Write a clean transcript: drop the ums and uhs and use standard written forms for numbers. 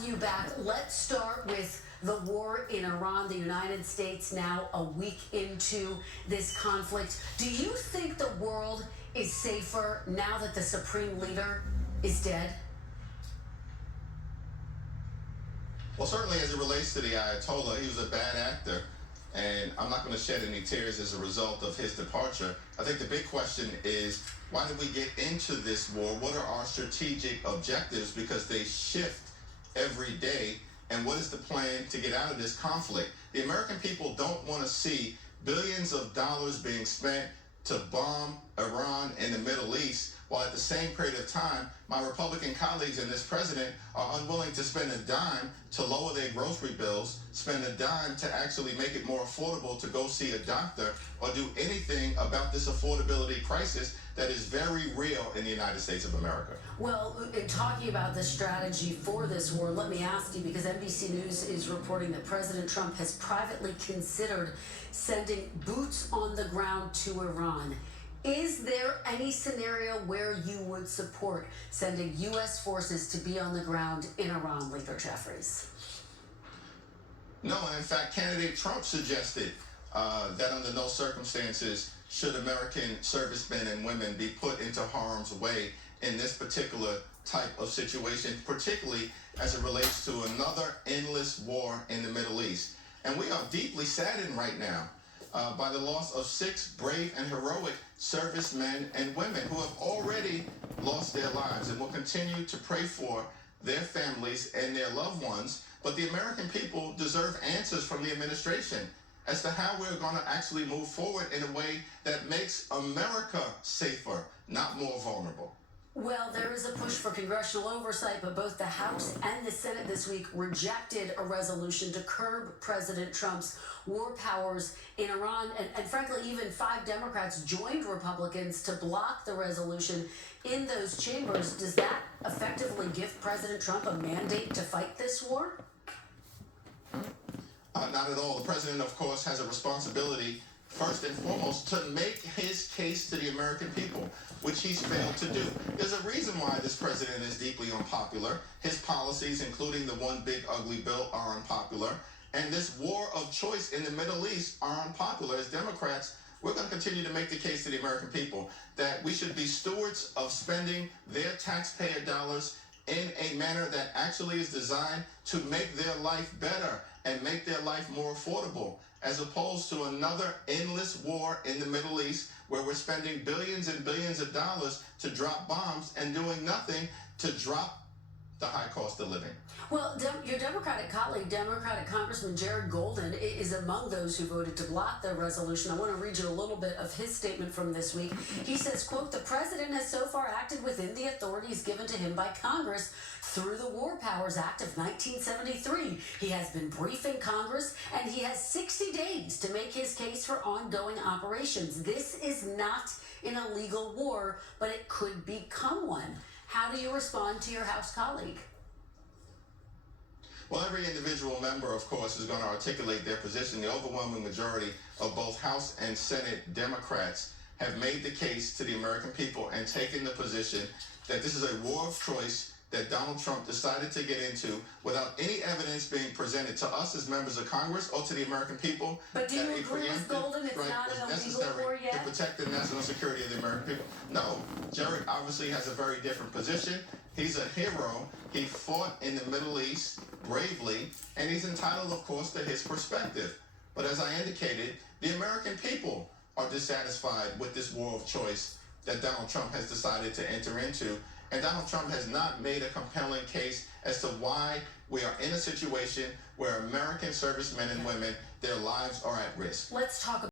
have you back. Let's start with the war in Iran. The United States now a week into this conflict. Do you think the world is safer now that the supreme leader is dead? Well, certainly as it relates to the Ayatollah, he was a bad actor, and I'm not going to shed any tears as a result of his departure. I think the big question is, why did we get into this war? What are our strategic objectives? Because they shift every day. And what is the plan to get out of this conflict? The American people don't want to see billions of dollars being spent to bomb Iran and the Middle East, while at the same period of time, my Republican colleagues and this president are unwilling to spend a dime to lower their grocery bills, spend a dime to actually make it more affordable to go see a doctor, or do anything about this affordability crisis that is very real in the United States of America. Well, in talking about the strategy for this war, let me ask you, because NBC News is reporting that President Trump has privately considered sending boots on the ground to Iran. Is there any scenario where you would support sending U.S. forces to be on the ground in Iran, Leader Jeffries? No, and in fact, candidate Trump suggested that under no circumstances should American servicemen and women be put into harm's way in this particular type of situation, particularly as it relates to another endless war in the Middle East. And we are deeply saddened right now by the loss of 6 brave and heroic servicemen and women who have already lost their lives, and will continue to pray for their families and their loved ones. But the American people deserve answers from the administration as to how we're going to actually move forward in a way that makes America safer, not more vulnerable. Well, there is a push for congressional oversight, but both the House and the Senate this week rejected a resolution to curb President Trump's war powers in Iran. And frankly, even 5 Democrats joined Republicans to block the resolution in those chambers. Does that effectively give President Trump a mandate to fight this war? Not at all. The president, of course, has a responsibility, first and foremost, to make his case to the American people, which he's failed to do. There's a reason why this president is deeply unpopular. His policies, including the One Big Ugly Bill, are unpopular. And this war of choice in the Middle East are unpopular. As Democrats, we're going to continue to make the case to the American people that we should be stewards of spending their taxpayer dollars in a manner that actually is designed to make their life better and make their life more affordable, as opposed to another endless war in the Middle East where we're spending billions and billions of dollars to drop bombs and doing nothing to drop the high cost of living. Well, your Democratic colleague, Democratic Congressman Jared Golden, is among those who voted to block the resolution. I want to read you a little bit of his statement from this week. He says, quote, "The president has so far acted within the authorities given to him by Congress through the War Powers Act of 1973. He has been briefing Congress, and he has 60 days to make his case for ongoing operations. This is not an illegal war, but it could become one." How do you respond to your House colleague? Well, every individual member, of course, is going to articulate their position. The overwhelming majority of both House and Senate Democrats have made the case to the American people and taken the position that this is a war of choice that Donald Trump decided to get into without any evidence being presented to us as members of Congress or to the American people. But do you agree with Golden it's not an illegal war yet? To protect the national security of the American people. No, Jared obviously has a very different position. He's a hero. He fought in the Middle East bravely, and he's entitled, of course, to his perspective. But as I indicated, the American people are dissatisfied with this war of choice that Donald Trump has decided to enter into. And Donald Trump has not made a compelling case as to why we are in a situation where American servicemen and women, their lives are at risk. Let's talk about